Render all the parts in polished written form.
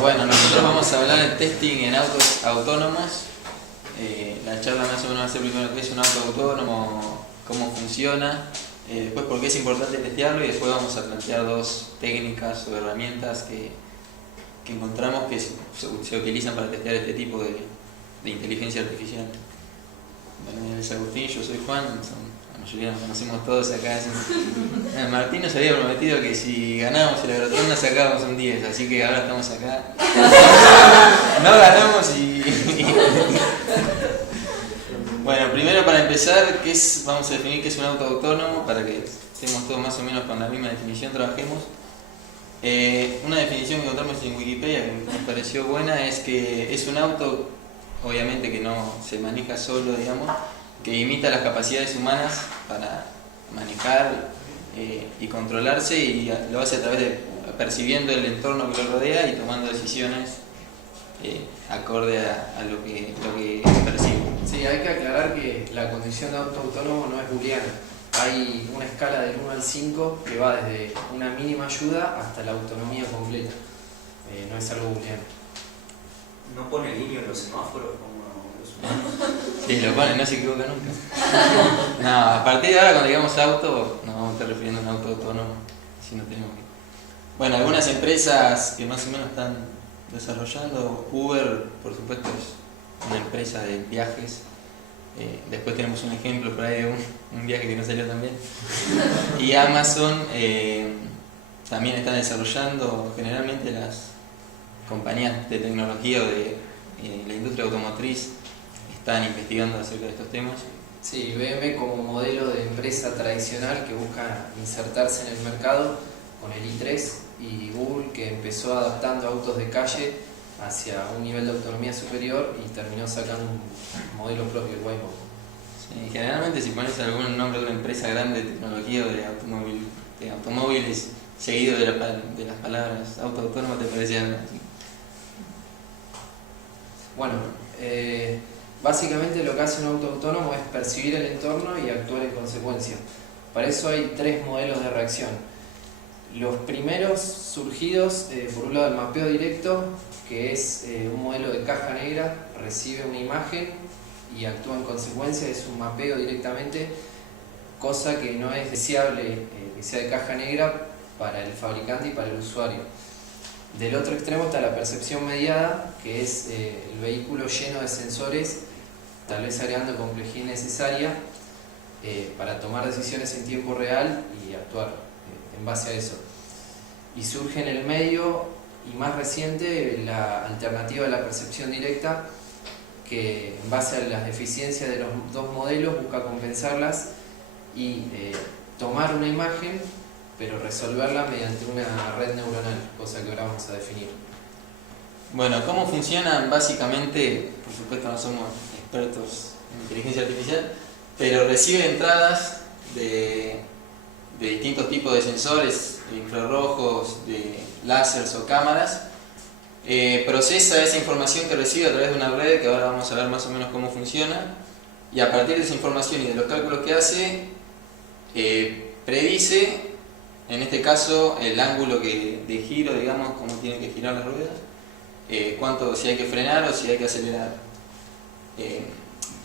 Bueno, nosotros vamos a hablar de testing en autos autónomos. La charla más o menos va a ser primero qué es un auto autónomo, cómo funciona, después por qué es importante testearlo y después vamos a plantear dos técnicas o herramientas que encontramos que se utilizan para testear este tipo de inteligencia artificial. Bueno, él es Agustín, yo soy Juan, la mayoría nos conocemos todos acá. Martín nos había prometido que si ganábamos el Eurotron sacábamos un 10, así que ahora estamos acá. No ganamos y... Bueno, primero para empezar, vamos a definir qué es un auto autónomo para que estemos todos más o menos con la misma definición, trabajemos. Una definición que encontramos en Wikipedia que me pareció buena es que es un auto, obviamente que no se maneja solo, digamos, que imita las capacidades humanas para manejar y controlarse, y lo hace a través de percibiendo el entorno que lo rodea y tomando decisiones acorde a lo que percibe. Sí, hay que aclarar que la condición de auto autónomo no es booleana. Hay una escala del 1 al 5 que va desde una mínima ayuda hasta la autonomía completa. No es algo booleano. ¿No pone línea en los semáforos como los humanos? Sí, lo pone, no se equivoca nunca. No, a partir de ahora cuando digamos auto, nos vamos a estar refiriendo a un auto autónomo, si no tenemos que... Bueno, algunas empresas que más o menos están desarrollando, Uber, por supuesto, es una empresa de viajes. Después tenemos un ejemplo por ahí de un viaje que no salió tan bien. Y Amazon también está desarrollando, generalmente las compañías de tecnología o de la industria automotriz están investigando acerca de estos temas. Sí, BMW como modelo de empresa tradicional que busca insertarse en el mercado con el i3, y Google que empezó adaptando autos de calle hacia un nivel de autonomía superior y terminó sacando un modelo propio, el Waymo. Sí, generalmente si pones algún nombre de una empresa grande de tecnología o de automóviles seguido de las palabras auto autónomo, te parece algo así. Bueno, básicamente lo que hace un auto autónomo es percibir el entorno y actuar en consecuencia. Para eso hay tres modelos de reacción. Los primeros surgidos, por un lado el mapeo directo, que es un modelo de caja negra, recibe una imagen y actúa en consecuencia, es un mapeo directamente, cosa que no es deseable que sea de caja negra para el fabricante y para el usuario. Del otro extremo está la percepción mediada, que es el vehículo lleno de sensores, tal vez agregando complejidad innecesaria para tomar decisiones en tiempo real y actuar en base a eso. Y surge en el medio y más reciente la alternativa a la percepción directa, que en base a las deficiencias de los dos modelos busca compensarlas y tomar una imagen pero resolverla mediante una red neuronal, cosa que ahora vamos a definir. Bueno, ¿cómo funcionan? Básicamente, por supuesto no somos expertos en inteligencia artificial, pero recibe entradas de distintos tipos de sensores, de infrarrojos, de láseres o cámaras, procesa esa información que recibe a través de una red, que ahora vamos a ver más o menos cómo funciona, y a partir de esa información y de los cálculos que hace, predice, en este caso, el ángulo de giro, digamos, cómo tienen que girar las ruedas, si hay que frenar o si hay que acelerar.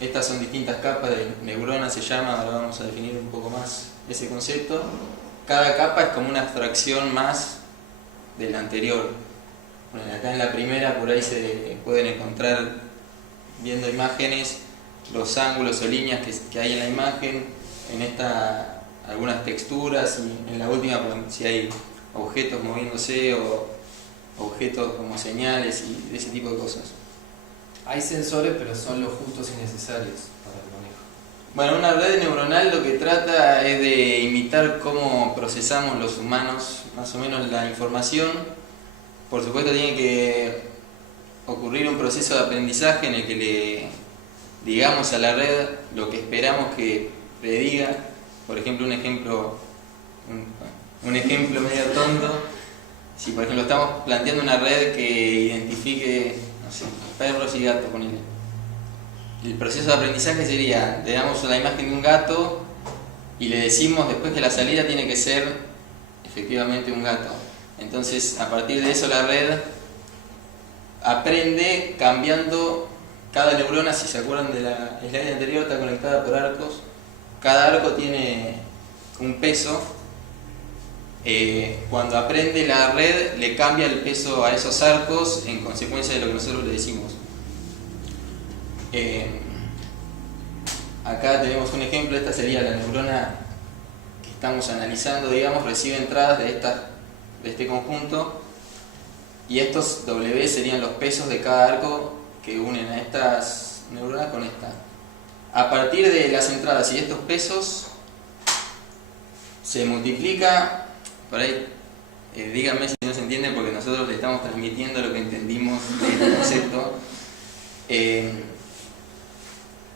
Estas son distintas capas de neurona, se llama, ahora vamos a definir un poco más ese concepto. Cada capa es como una abstracción más de la anterior. Bueno, acá en la primera por ahí se pueden encontrar, viendo imágenes, los ángulos o líneas que hay en la imagen, en esta algunas texturas, y en la última si hay objetos moviéndose o objetos como señales y ese tipo de cosas. Hay sensores, pero son los justos y necesarios para el manejo. Bueno, una red neuronal lo que trata es de imitar cómo procesamos los humanos más o menos la información. Por supuesto tiene que ocurrir un proceso de aprendizaje en el que le digamos a la red lo que esperamos que prediga. Por ejemplo, un ejemplo medio tonto. Si por ejemplo estamos planteando una red que identifique, no sé, perros y gatos, ponele. El proceso de aprendizaje sería, le damos la imagen de un gato y le decimos después que la salida tiene que ser efectivamente un gato. Entonces, a partir de eso la red aprende cambiando cada neurona. Si se acuerdan de la slide anterior, está conectada por arcos. Cada arco tiene un peso. Cuando aprende la red, le cambia el peso a esos arcos en consecuencia de lo que nosotros le decimos. Acá tenemos un ejemplo. Esta sería la neurona que estamos analizando, digamos, recibe entradas de este conjunto, y estos W serían los pesos de cada arco que unen a estas neuronas con esta. A partir de las entradas y de estos pesos se multiplica. Por ahí, díganme si no se entiende, porque nosotros le estamos transmitiendo lo que entendimos de este concepto.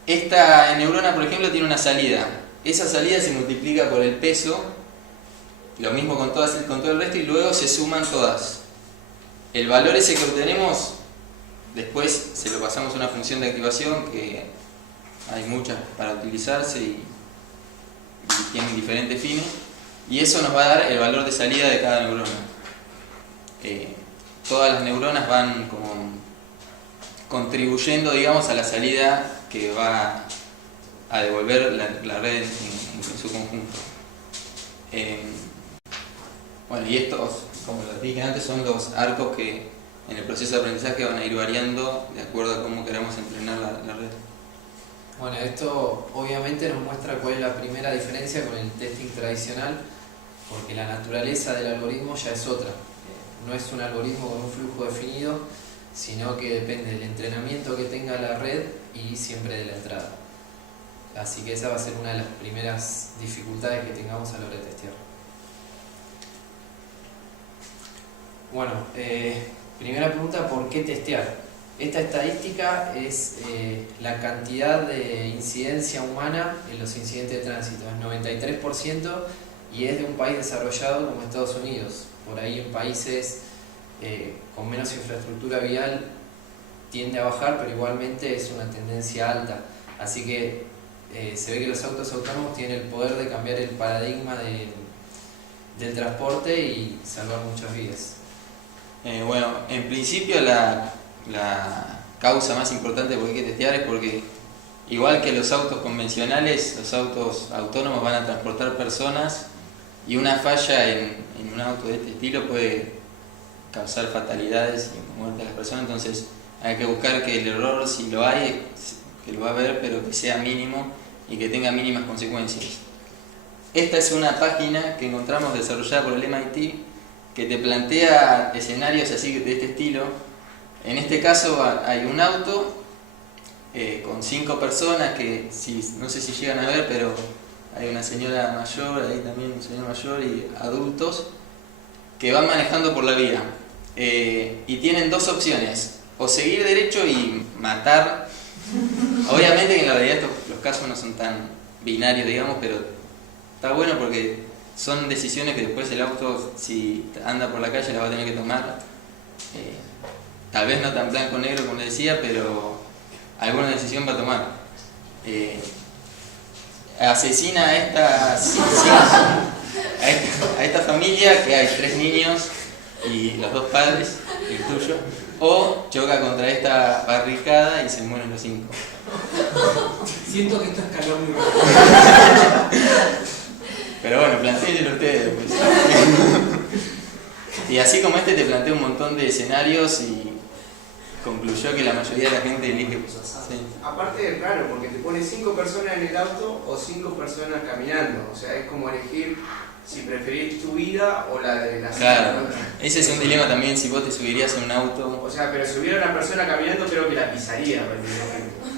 Esta neurona, por ejemplo, tiene una salida. Esa salida se multiplica por el peso, lo mismo con todo el resto, y luego se suman todas. El valor ese que obtenemos, después se lo pasamos a una función de activación, que hay muchas para utilizarse y tienen diferentes fines, y eso nos va a dar el valor de salida de cada neurona. Todas las neuronas van como contribuyendo, digamos, a la salida que va a devolver la red en su conjunto. Bueno, y estos, como les dije antes, son los arcos que en el proceso de aprendizaje van a ir variando de acuerdo a cómo queramos entrenar la red. Bueno, esto obviamente nos muestra cuál es la primera diferencia con el testing tradicional, porque la naturaleza del algoritmo ya es otra. No es un algoritmo con un flujo definido, sino que depende del entrenamiento que tenga la red y siempre de la entrada. Así que esa va a ser una de las primeras dificultades que tengamos a la hora de testear. Bueno, primera pregunta, ¿por qué testear? Esta estadística es la cantidad de incidencia humana en los incidentes de tránsito. Es 93% y es de un país desarrollado como Estados Unidos. Por ahí en países con menos infraestructura vial tiende a bajar, pero igualmente es una tendencia alta. Así que se ve que los autos autónomos tienen el poder de cambiar el paradigma del transporte y salvar muchas vidas. Bueno, en principio la causa más importante por qué hay que testear es porque, igual que los autos convencionales, los autos autónomos van a transportar personas, y una falla en un auto de este estilo puede causar fatalidades y muerte a las personas. Entonces hay que buscar que el error, si lo hay, que lo va a haber, pero que sea mínimo y que tenga mínimas consecuencias. Esta es una página que encontramos desarrollada por el MIT, que te plantea escenarios así de este estilo. En este caso hay un auto con 5 personas que, no sé si llegan a ver, pero hay una señora mayor, ahí también un señor mayor y adultos que van manejando por la vía. Y tienen dos opciones: o seguir derecho y matar. Obviamente que en la realidad los casos no son tan binarios, digamos, pero está bueno porque son decisiones que después el auto, si anda por la calle, la va a tener que tomar. Tal vez no tan blanco-negro como le decía, pero alguna decisión va a tomar. Asesina a esta familia, que hay 3 niños y los 2 padres, el tuyo, o choca contra esta barricada y se mueren los 5. Siento que esto escaló muy rápido. Pero bueno, plantéenlo ustedes después. Y así como este te plantea un montón de escenarios y concluyó que la mayoría de la gente elige. Sí. Aparte es raro porque te pone 5 personas en el auto o 5 personas caminando. O sea, es como elegir si preferís tu vida o la de la Claro, otra. ese es un dilema también, si vos te subirías en un auto. O sea, pero si hubiera una persona caminando, creo que la pisaría.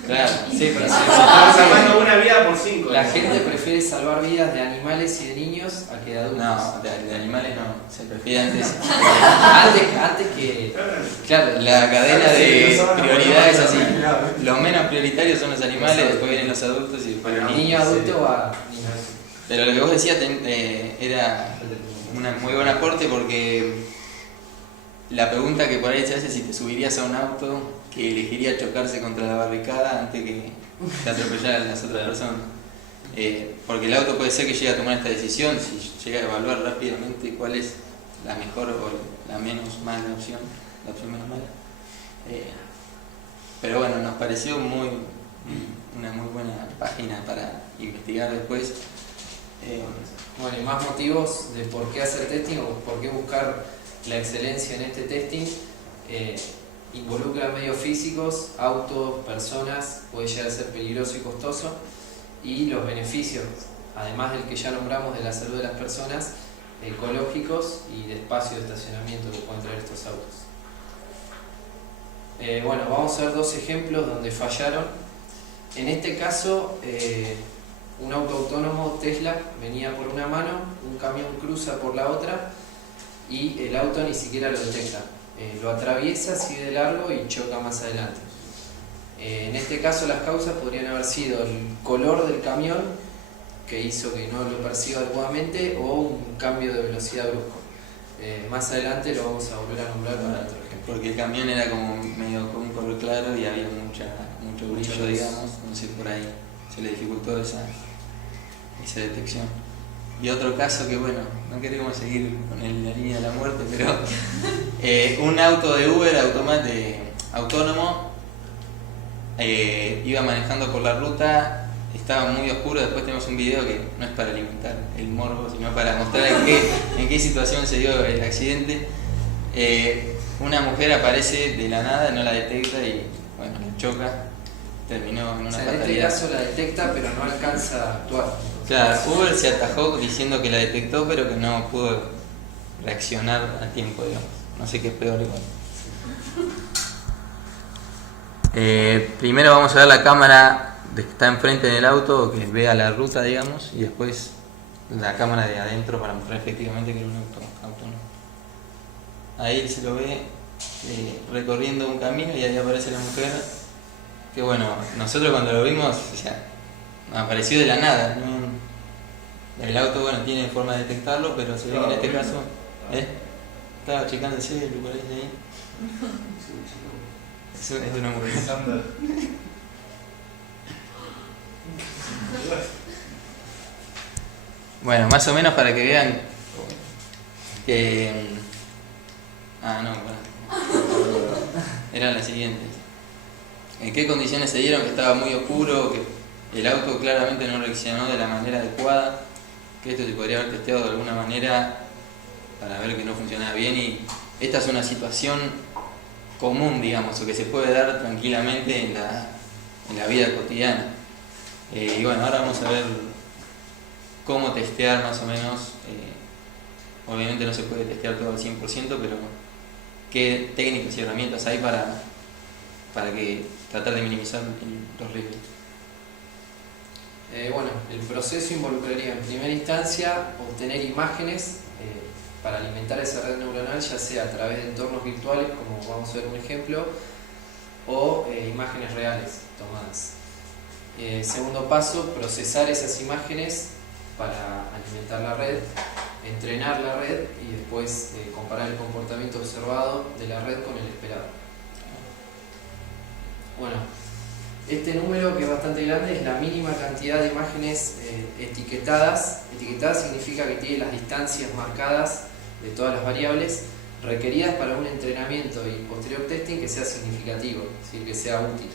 Claro, Sí, pero Estamos salvando una vida por 5. la gente prefiere salvar vidas de animales y de niños a que de adultos. no, de animales no, se prefiere antes. Antes que... Claro, La cadena de prioridades es así. Los menos prioritarios son los animales, después vienen los adultos y después los el niños. niño adulto a niños. Pero lo que vos decías era un muy buen aporte, porque la pregunta que por ahí se hace es si te subirías a un auto que elegiría chocarse contra la barricada antes que te atropellaran las otras personas. Porque el auto puede ser que llegue a tomar esta decisión, si llega a evaluar rápidamente cuál es la mejor o la menos mala opción, la opción menos mala. Pero bueno, nos pareció una muy buena página para investigar después. Bueno, y más motivos de por qué hacer testing o por qué buscar la excelencia en este testing. Involucra medios físicos, autos, personas, puede llegar a ser peligroso y costoso, y los beneficios, además del que ya nombramos de la salud de las personas, ecológicos y de espacio de estacionamiento que pueden traer estos autos. Bueno, vamos a ver dos ejemplos donde fallaron. En este caso, un auto autónomo Tesla venía por una mano, un camión cruza por la otra y el auto ni siquiera lo detecta. Lo atraviesa, sigue de largo y choca más adelante. En este caso las causas podrían haber sido el color del camión, que hizo que no lo perciba adecuadamente, o un cambio de velocidad brusco. Más adelante lo vamos a volver a nombrar para otro ejemplo. Porque el camión era como medio con un color claro y había mucho brillo, digamos, entonces por ahí se le dificultó esa detección. Y otro caso que, bueno, no queremos seguir con la línea de la muerte, pero un auto de Uber autónomo iba manejando por la ruta, estaba muy oscuro. Después tenemos un video que no es para alimentar el morbo, sino para mostrar en qué situación se dio el accidente. Una mujer aparece de la nada, no la detecta y bueno, la choca, terminó en una fatalidad. En este caso la detecta pero no alcanza a actuar. Claro, Uber se atajó diciendo que la detectó pero que no pudo reaccionar a tiempo, digamos. No sé qué es peor igual. Primero vamos a ver la cámara que está enfrente del auto, que vea la ruta, digamos, y después la cámara de adentro para mostrar efectivamente que era un auto autónomo. Ahí se lo ve recorriendo un camino y ahí aparece la mujer, que bueno, nosotros cuando lo vimos, o sea, apareció de la nada, ¿no? El auto, bueno, tiene forma de detectarlo, pero se ve que en este caso estaba checando el celu, parece ahí. Eso es de una mujer. Bueno, más o menos para que vean que... eran las siguientes. ¿En qué condiciones se dieron? Que estaba muy oscuro, que el auto claramente no reaccionó de la manera adecuada, que esto se podría haber testeado de alguna manera para ver que no funcionaba bien, y esta es una situación común, digamos, o que se puede dar tranquilamente en la vida cotidiana. Y bueno, ahora vamos a ver cómo testear más o menos. Obviamente no se puede testear todo al 100%, pero qué técnicas y herramientas hay para que tratar de minimizar los riesgos. Bueno, el proceso involucraría en primera instancia obtener imágenes para alimentar esa red neuronal, ya sea a través de entornos virtuales, como vamos a ver un ejemplo, o imágenes reales tomadas. Segundo paso, procesar esas imágenes para alimentar la red, entrenar la red y después comparar el comportamiento observado de la red con el esperado. Bueno, este número, que es bastante grande, es la mínima cantidad de imágenes etiquetadas. Etiquetadas significa que tiene las distancias marcadas de todas las variables requeridas para un entrenamiento y posterior testing que sea significativo, es decir, que sea útil.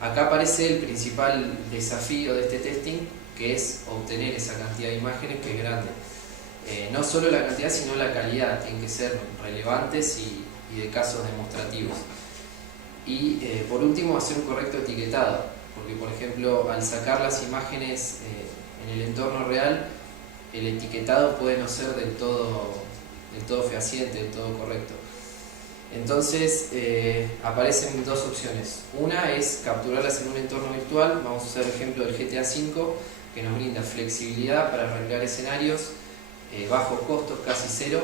Acá aparece el principal desafío de este testing, que es obtener esa cantidad de imágenes, que es grande. No solo la cantidad, sino la calidad, tienen que ser relevantes y de casos demostrativos. Y por último, hacer un correcto etiquetado, porque por ejemplo, al sacar las imágenes en el entorno real, el etiquetado puede no ser del todo fehaciente, del todo correcto. Entonces aparecen dos opciones. Una es capturarlas en un entorno virtual. Vamos a usar el ejemplo del GTA V, que nos brinda flexibilidad para recrear escenarios, bajos costos, casi cero,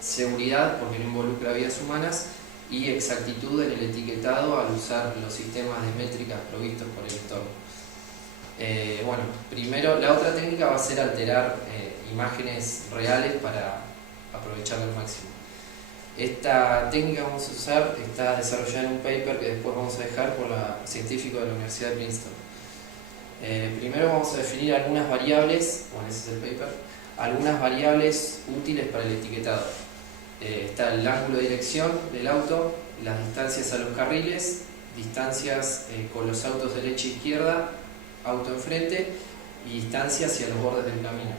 seguridad porque no involucra vidas humanas, y exactitud en el etiquetado al usar los sistemas de métricas provistos por el entorno. Bueno, primero, la otra técnica va a ser alterar imágenes reales para aprovecharlo al máximo. Esta técnica que vamos a usar está desarrollada en un paper que después vamos a dejar por el científico de la Universidad de Princeton. Primero vamos a definir algunas variables, bueno, ese es el paper, algunas variables útiles para el etiquetado. Está el ángulo de dirección del auto, las distancias a los carriles, distancias con los autos derecha e izquierda, auto enfrente y distancia hacia los bordes del camino.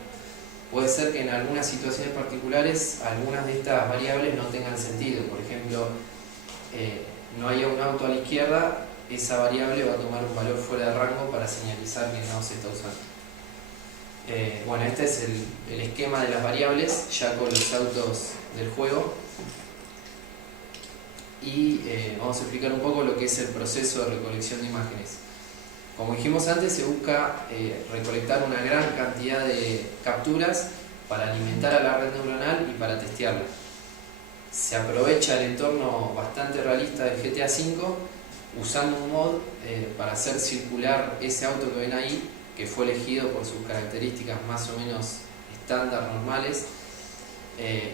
Puede ser que en algunas situaciones particulares algunas de estas variables no tengan sentido. Por ejemplo, no haya un auto a la izquierda, esa variable va a tomar un valor fuera de rango para señalizar que no se está usando. Bueno, este es el esquema de las variables ya con los autos del juego. Y vamos a explicar un poco lo que es el proceso de recolección de imágenes. Como dijimos antes, se busca recolectar una gran cantidad de capturas para alimentar a la red neuronal y para testearla. Se aprovecha el entorno bastante realista del GTA V usando un mod para hacer circular ese auto que ven ahí, que fue elegido por sus características más o menos estándar, normales,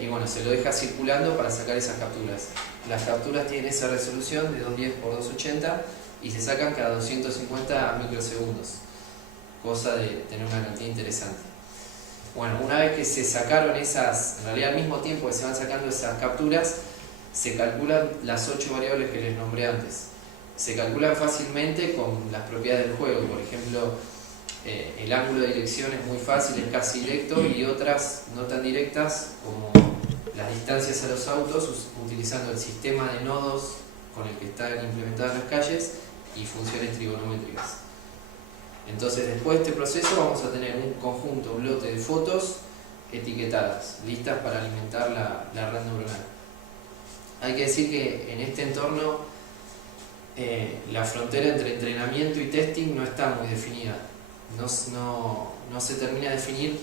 y bueno, se lo deja circulando para sacar esas capturas. Las capturas tienen esa resolución de 210 x 280 y se sacan cada 250 microsegundos, cosa de tener una cantidad interesante. Bueno, una vez que se sacaron esas, en realidad al mismo tiempo que se van sacando esas capturas, se calculan las 8 variables que les nombré antes. Se calculan fácilmente con las propiedades del juego. Por ejemplo, el ángulo de dirección es muy fácil, es casi directo, y otras no tan directas como las distancias a los autos, utilizando el sistema de nodos con el que están implementadas las calles y funciones trigonométricas. Entonces, después de este proceso vamos a tener un conjunto, un lote de fotos etiquetadas, listas para alimentar la red neuronal. Hay que decir que en este entorno la frontera entre entrenamiento y testing no está muy definida. No se termina de definir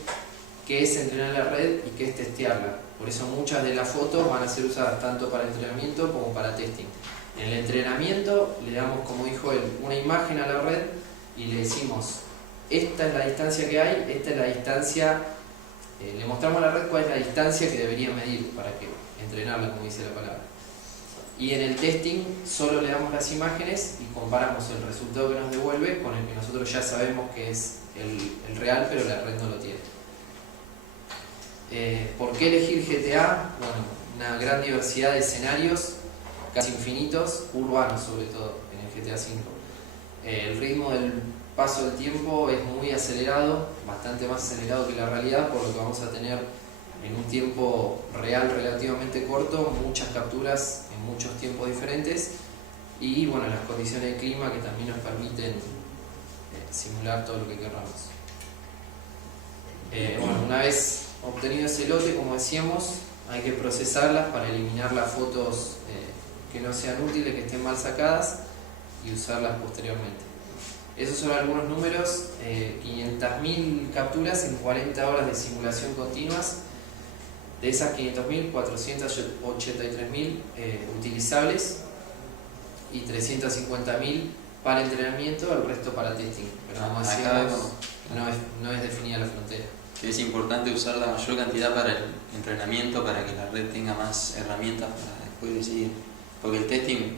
qué es entrenar la red y qué es testearla. Por eso muchas de las fotos van a ser usadas tanto para entrenamiento como para testing. En el entrenamiento le damos, como dijo él, una imagen a la red y le decimos, esta es la distancia que hay, esta es la distancia, le mostramos a la red cuál es la distancia que debería medir para que entrenarla, como dice la palabra. Y en el testing solo le damos las imágenes y comparamos el resultado que nos devuelve con el que nosotros ya sabemos que es el real, pero la red no lo tiene. ¿Por qué elegir GTA? Bueno, una gran diversidad de escenarios, casi infinitos, urbanos sobre todo, en el GTA V. El ritmo del paso del tiempo es muy acelerado, bastante más acelerado que la realidad, por lo que vamos a tener en un tiempo real relativamente corto muchas capturas en muchos tiempos diferentes y bueno, las condiciones de clima que también nos permiten simular todo lo que queramos. Bueno, una vez obtenido ese lote, como decíamos, hay que procesarlas para eliminar las fotos que no sean útiles, que estén mal sacadas, y usarlas posteriormente. Esos son algunos números: 500.000 capturas en 40 horas de simulación continuas. De esas 500.000, 483.000 utilizables y 350.000 para entrenamiento, el resto para testing. Pero como decíamos, no es definida la frontera. Que es importante usar la mayor cantidad para el entrenamiento, para que la red tenga más herramientas para después decidir. Porque el testing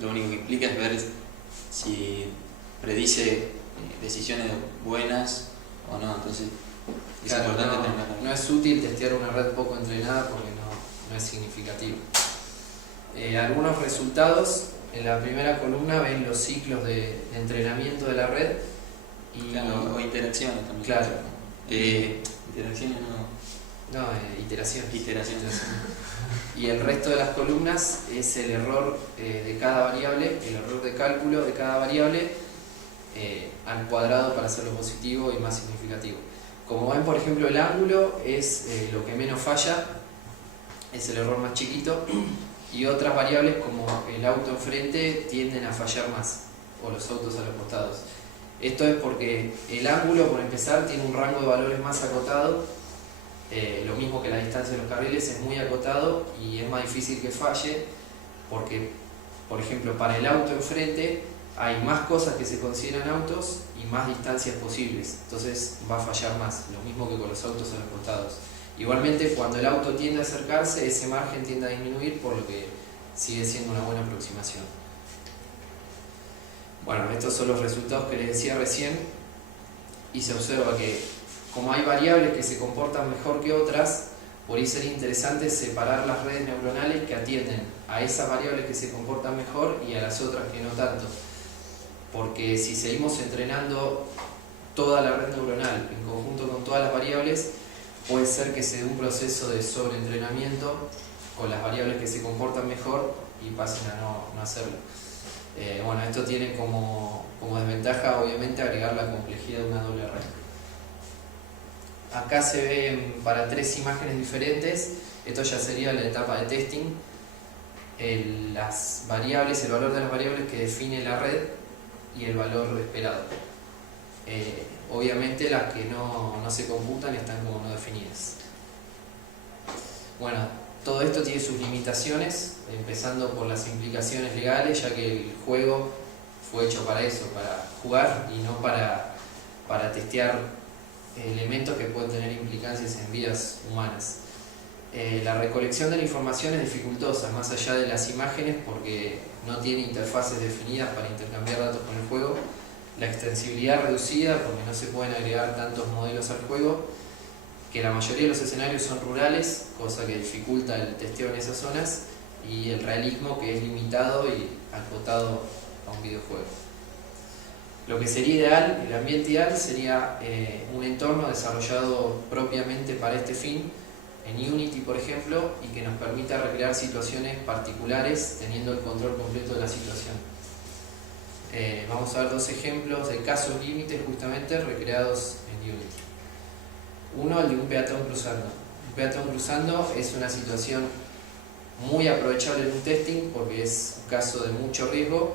lo único que implica es ver si predice decisiones buenas o no. Entonces es claro, importante tenerla. No es útil testear una red poco entrenada porque no es significativo. Algunos resultados: en la primera columna ven los ciclos de entrenamiento de la red y claro, o interacciones también. Claro. Interacciones no. Iteraciones. Y el resto de las columnas es el error de cada variable, el error de cálculo de cada variable al cuadrado para hacerlo positivo y más significativo. Como ven, por ejemplo, el ángulo es lo que menos falla, es el error más chiquito, y otras variables como el auto enfrente tienden a fallar más, o los autos a los costados. Esto es porque el ángulo, por empezar, tiene un rango de valores más acotado, lo mismo que la distancia de los carriles es muy acotado y es más difícil que falle porque, por ejemplo, para el auto enfrente hay más cosas que se consideran autos y más distancias posibles, entonces va a fallar más, lo mismo que con los autos a los costados. Igualmente, cuando el auto tiende a acercarse, ese margen tiende a disminuir, por lo que sigue siendo una buena aproximación. Bueno, estos son los resultados que les decía recién. y se observa que como hay variables que se comportan mejor que otras, por ahí sería interesante separar las redes neuronales que atienden a esas variables que se comportan mejor y a las otras que no tanto. Porque si seguimos entrenando toda la red neuronal en conjunto con todas las variables, puede ser que se dé un proceso de sobreentrenamiento con las variables que se comportan mejor y pasen a no hacerlo. Bueno, esto tiene como desventaja obviamente agregar la complejidad de una doble red. Acá se ven para 3 imágenes diferentes, esto ya sería la etapa de testing, las variables, el valor de las variables que define la red y el valor esperado. Obviamente las que no se computan están como no definidas. Bueno, todo esto tiene sus limitaciones, empezando por las implicaciones legales, ya que el juego fue hecho para eso, para jugar y no para testear elementos que pueden tener implicancias en vidas humanas. La recolección de la información es dificultosa, más allá de las imágenes, porque no tiene interfaces definidas para intercambiar datos con el juego. La extensibilidad reducida, porque no se pueden agregar tantos modelos al juego, que la mayoría de los escenarios son rurales, cosa que dificulta el testeo en esas zonas, y el realismo, que es limitado y acotado a un videojuego. Lo que sería ideal, el ambiente ideal, sería un entorno desarrollado propiamente para este fin, en Unity por ejemplo, y que nos permita recrear situaciones particulares teniendo el control completo de la situación. Vamos a ver 2 ejemplos de casos límites justamente recreados en Unity. Uno, el de un peatón cruzando. Un peatón cruzando es una situación muy aprovechable en un testing porque es un caso de mucho riesgo,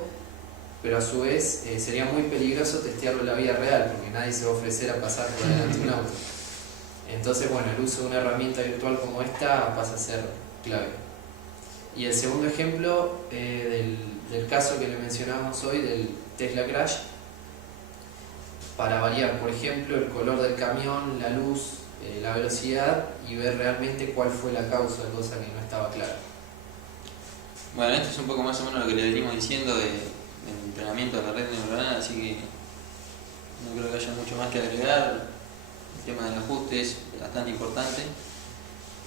pero a su vez sería muy peligroso testearlo en la vida real porque nadie se va a ofrecer a pasar por delante de un auto. Entonces, bueno, el uso de una herramienta virtual como esta pasa a ser clave. Y el segundo ejemplo del caso que le mencionamos hoy, del Tesla Crash, para variar, por ejemplo, el color del camión, la luz, la velocidad y ver realmente cuál fue la causa, cosa que no estaba clara. Bueno, esto es un poco más o menos lo que le venimos diciendo del entrenamiento de la red neuronal, así que no creo que haya mucho más que agregar. El tema del ajuste es bastante importante.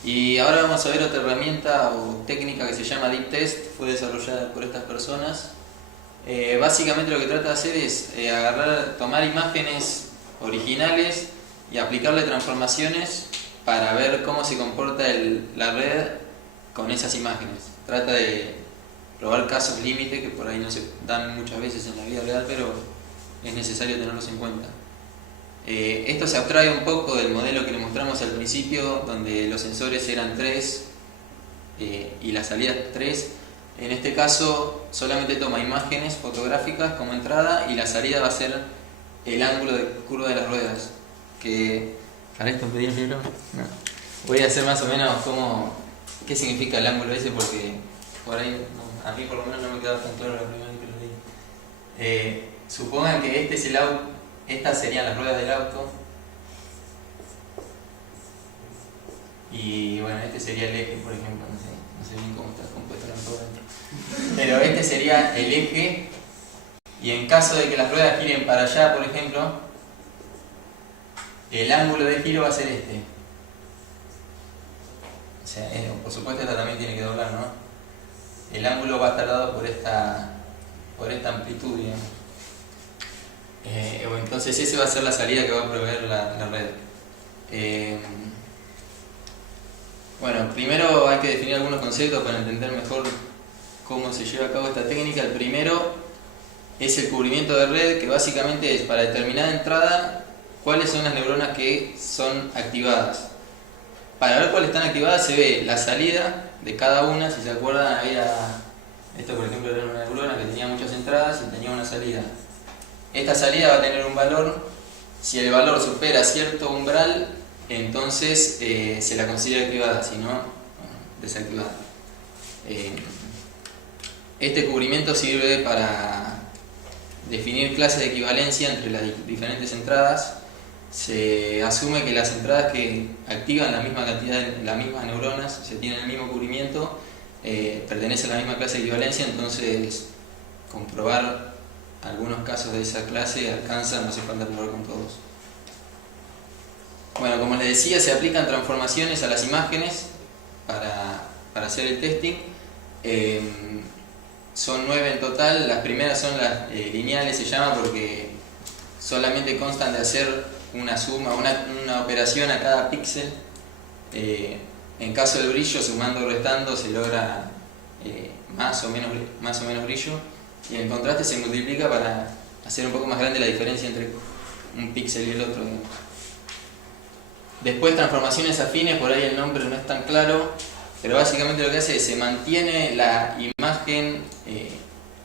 Y ahora vamos a ver otra herramienta o técnica que se llama Deep Test, fue desarrollada por estas personas. Básicamente lo que trata de hacer es tomar imágenes originales y aplicarle transformaciones para ver cómo se comporta la red con esas imágenes. Trata de probar casos límite que por ahí no se dan muchas veces en la vida real, pero es necesario tenerlos en cuenta. Esto se abstrae un poco del modelo que le mostramos al principio, donde los sensores eran 3 y la salida 3. En este caso solamente toma imágenes fotográficas como entrada y la salida va a ser el ángulo de curva de las ruedas. Que para esto pedí el libro. No. Voy a hacer más o menos qué significa el ángulo ese, porque por ahí a mí por lo menos no me quedaba tan claro la primera vez que lo leí. Supongan que este es el auto, estas serían las ruedas del auto y bueno, este sería el eje, por ejemplo, no sé bien cómo está compuesto todo dentro. Pero este sería el eje, y en caso de que las ruedas giren para allá, por ejemplo, el ángulo de giro va a ser este. O sea, por supuesto esta también tiene que doblar, ¿no? El ángulo va a estar dado por esta amplitud, digamos. Entonces esa va a ser la salida que va a proveer la red. Bueno, primero hay que definir algunos conceptos para entender mejor cómo se lleva a cabo esta técnica. El primero es el cubrimiento de red, que básicamente es para determinada entrada cuáles son las neuronas que son activadas. Para ver cuáles están activadas se ve la salida de cada una. Si se acuerdan, esto por ejemplo era una neurona que tenía muchas entradas y tenía una salida. Esta salida va a tener un valor. Si el valor supera cierto umbral, entonces se la considera activada, si no, bueno, desactivada. Este cubrimiento sirve para definir clases de equivalencia entre las diferentes entradas. Se asume que las entradas que activan la misma cantidad de las mismas neuronas, se tienen el mismo cubrimiento, pertenecen a la misma clase de equivalencia, entonces comprobar algunos casos de esa clase alcanza, no hace falta probar con todos. Bueno, como les decía, se aplican transformaciones a las imágenes para hacer el testing. Son 9 en total. Las primeras son las lineales, se llama, porque solamente constan de hacer una suma, una operación a cada píxel. En caso del brillo, sumando o restando, se logra más o menos brillo, y el contraste se multiplica para hacer un poco más grande la diferencia entre un píxel y el otro, digamos. Después, transformaciones afines, por ahí el nombre no es tan claro, pero básicamente lo que hace es se mantiene la imagen,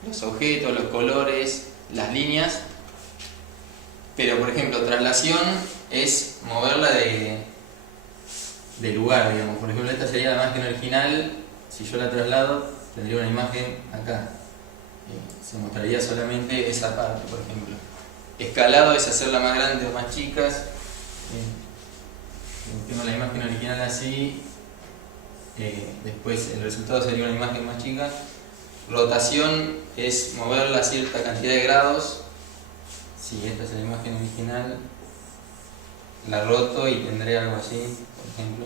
los objetos, los colores, las líneas, pero por ejemplo traslación es moverla de lugar, digamos. Por ejemplo, esta sería la imagen original. Si yo la traslado, tendría una imagen acá, se mostraría solamente esa parte, por ejemplo. Escalado es hacerla más grande o más chicas. Tengo la imagen original así, después el resultado sería una imagen más chica. Rotación es moverla a cierta cantidad de grados. Si esta es la imagen original, la roto y tendré algo así, por ejemplo.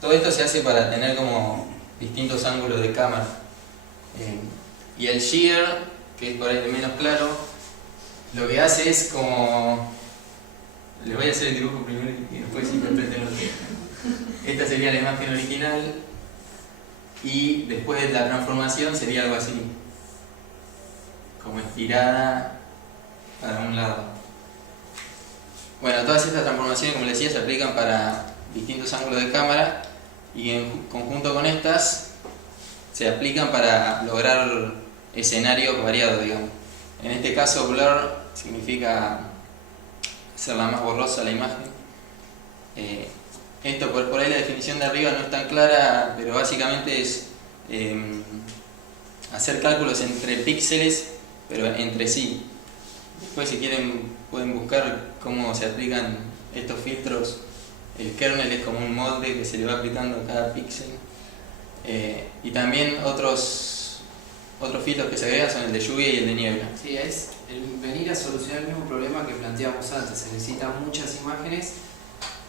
Todo esto se hace para tener como distintos ángulos de cámara. Y el shear, que es por ahí de menos claro, lo que hace es como... Les voy a hacer el dibujo primero y después interpreten lo que... Esta sería la imagen original y después de la transformación sería algo así, como estirada para un lado. Bueno, todas estas transformaciones, como les decía, se aplican para distintos ángulos de cámara, y en conjunto con estas se aplican para lograr escenarios variados, digamos. En este caso, blur significa hacerla más borrosa la imagen. Esto por ahí la definición de arriba no es tan clara, pero básicamente es hacer cálculos entre píxeles, pero entre sí. Después, si quieren, pueden buscar cómo se aplican estos filtros. El kernel es como un molde que se le va aplicando a cada píxel. Y también otros filtros que se agregan son el de lluvia y el de niebla. Sí, es el venir a solucionar el mismo problema que planteábamos antes. Se necesitan muchas imágenes,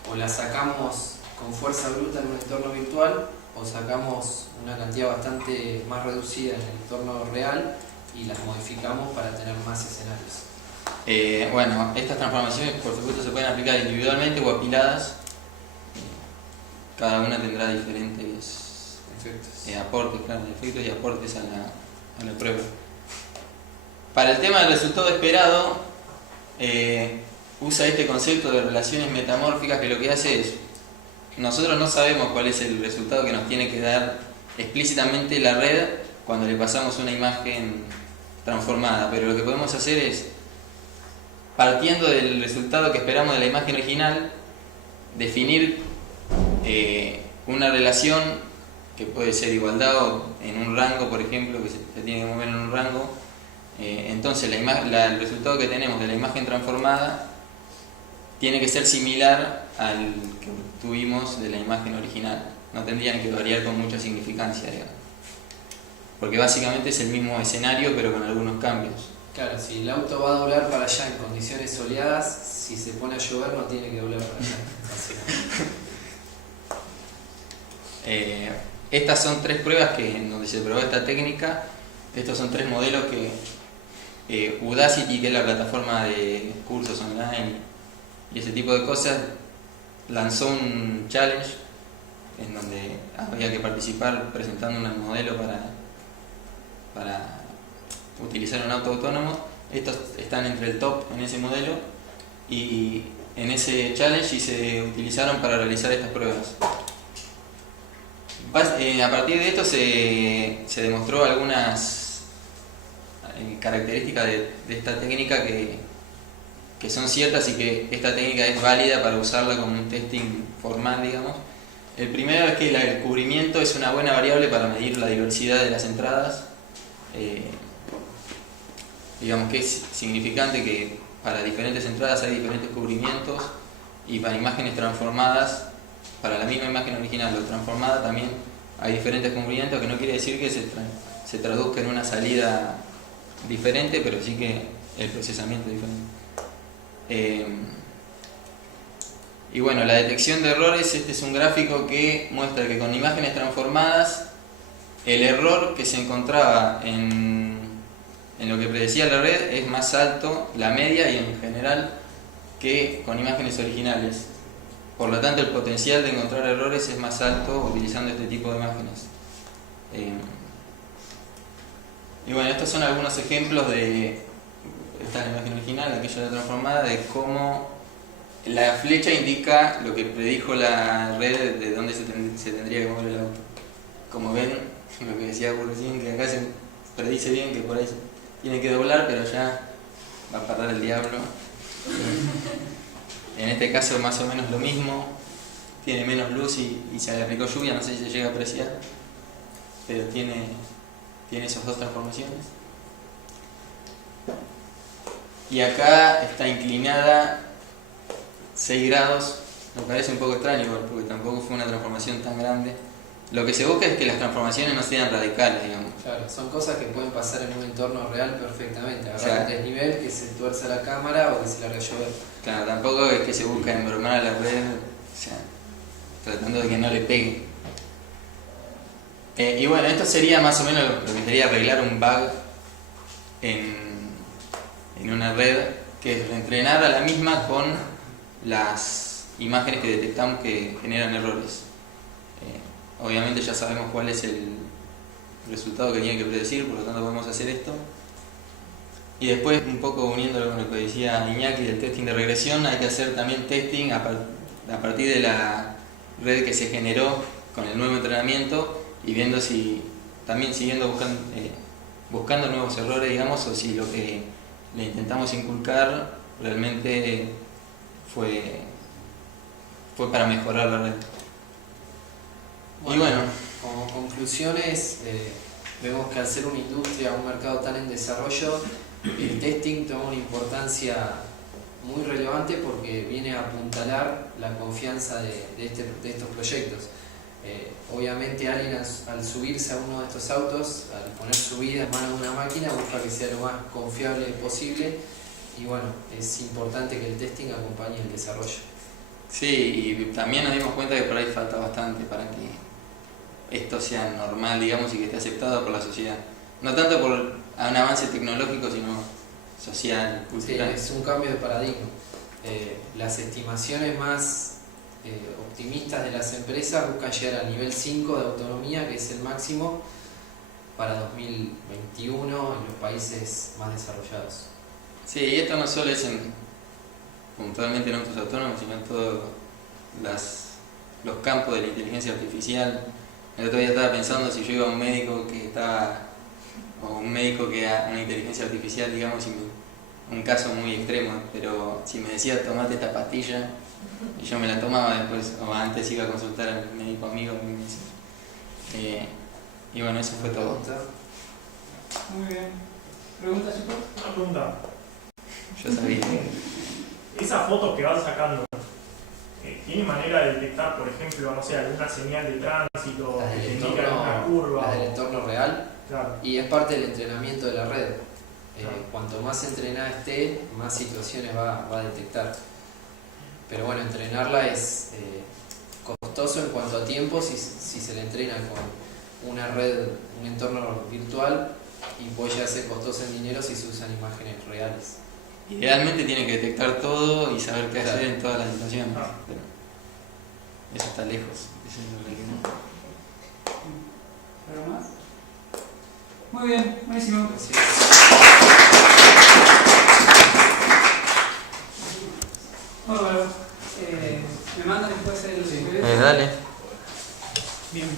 o las sacamos con fuerza bruta en un entorno virtual, o sacamos una cantidad bastante más reducida en el entorno real y las modificamos para tener más escenarios. Bueno, estas transformaciones por supuesto se pueden aplicar individualmente o apiladas. Cada una tendrá diferentes aportes, claro, efectos y aportes a la prueba. Para el tema del resultado esperado, usa este concepto de relaciones metamórficas, que lo que hace es, nosotros no sabemos cuál es el resultado que nos tiene que dar explícitamente la red cuando le pasamos una imagen transformada, pero lo que podemos hacer es, partiendo del resultado que esperamos de la imagen original, definir una relación que puede ser igualdad o en un rango, por ejemplo, que se tiene que mover en un rango. Entonces el resultado que tenemos de la imagen transformada tiene que ser similar al que obtuvimos de la imagen original. No tendrían que variar con mucha significancia, digamos, porque básicamente es el mismo escenario pero con algunos cambios. Claro, si el auto va a doblar para allá en condiciones soleadas, si se pone a llover no tiene que doblar para allá. Estas son 3 pruebas en donde se probó esta técnica. Estos son 3 modelos que Udacity, que es la plataforma de cursos online y ese tipo de cosas, lanzó un challenge en donde había que participar presentando un modelo para utilizar un auto autónomo. Estos están entre el top en ese modelo y en ese challenge, y se utilizaron para realizar estas pruebas. A partir de esto se demostró algunas características de esta técnica que son ciertas, y que esta técnica es válida para usarla como un testing formal, digamos. El primero es que el cubrimiento es una buena variable para medir la diversidad de las entradas. Digamos que es significante que para diferentes entradas hay diferentes cubrimientos, y para imágenes transformadas, para la misma imagen original o transformada, también hay diferentes cubrimientos, que no quiere decir que se traduzca en una salida diferente, pero sí que el procesamiento es diferente. Y bueno, la detección de errores, este es un gráfico que muestra que con imágenes transformadas, el error que se encontraba en lo que predecía la red es más alto, la media y en general, que con imágenes originales. Por lo tanto, el potencial de encontrar errores es más alto utilizando este tipo de imágenes. Y bueno, estos son algunos ejemplos de, esta es la imagen original, aquella de la transformada, de cómo la flecha indica lo que predijo la red de dónde se tendría que mover el auto. Como ven, lo que decía recién, que acá se predice bien que por ahí tiene que doblar, pero ya va a parar el diablo. En este caso más o menos lo mismo, tiene menos luz y se le aplicó lluvia, no sé si se llega a apreciar, pero tiene esas dos transformaciones. Y acá está inclinada 6 grados, me parece un poco extraño porque tampoco fue una transformación tan grande. Lo que se busca es que las transformaciones no sean radicales, digamos. Claro, son cosas que pueden pasar en un entorno real perfectamente. Agarrar Claro. un desnivel, que se tuerza la cámara o que se largue a llover. Claro, tampoco es que se busca embromar a la red, o sea, tratando de que no le pegue. Y bueno, esto sería más o menos lo que sería arreglar un bug en una red, que es reentrenar a la misma con las imágenes que detectamos que generan errores. Obviamente ya sabemos cuál es el resultado que tiene que predecir, por lo tanto podemos hacer esto. Y después, un poco uniéndolo con lo que decía Iñaki del testing de regresión, hay que hacer también testing a partir de la red que se generó con el nuevo entrenamiento y viendo si, también siguiendo buscando nuevos errores, digamos, o si lo que le intentamos inculcar realmente fue para mejorar la red. Y bueno, como conclusiones, vemos que al ser una industria, un mercado tan en desarrollo, el testing toma una importancia muy relevante porque viene a apuntalar la confianza de estos proyectos. Obviamente alguien al subirse a uno de estos autos, al poner su vida en manos de una máquina, busca que sea lo más confiable posible y bueno, es importante que el testing acompañe el desarrollo. sí, y también nos dimos cuenta que por ahí falta bastante para que esto sea normal, digamos, y que esté aceptado por la sociedad. No tanto por un avance tecnológico, sino social, Sí, cultural. es un cambio de paradigma. Las estimaciones más optimistas de las empresas buscan llegar al nivel 5 de autonomía, que es el máximo para 2021 en los países más desarrollados. Sí, y esto no solo es puntualmente en autos autónomos, sino en todos los campos de la inteligencia artificial. El otro día estaba pensando si yo iba a un médico que a una inteligencia artificial, digamos, un caso muy extremo, pero si me decía tomate esta pastilla y yo me la tomaba después, o antes iba a consultar al médico amigo y me decía. Y bueno, eso fue todo. Muy bien. ¿Pregunta, chicos? Una pregunta. Yo sabía. Esa foto que vas sacando, ¿tiene manera de detectar, por ejemplo, no sé, alguna señal de tránsito Las que del te indica alguna entorno, curva? las del entorno real, Claro. y es parte del entrenamiento de la red. Cuanto más entrenada esté, más situaciones va a detectar. Pero bueno, entrenarla es costoso en cuanto a tiempo si se le entrena con una red, un entorno virtual, y puede llegar a ser costoso en dinero si se usan imágenes reales. Idealmente tiene que detectar todo y saber qué hacer en todas las situaciones. Ah. Pero eso está lejos. Eso es lo que no. ¿Algo más? Muy bien, buenísimo. Gracias. Bárbaro. ¿Me mandan después el video? Dale. Bien.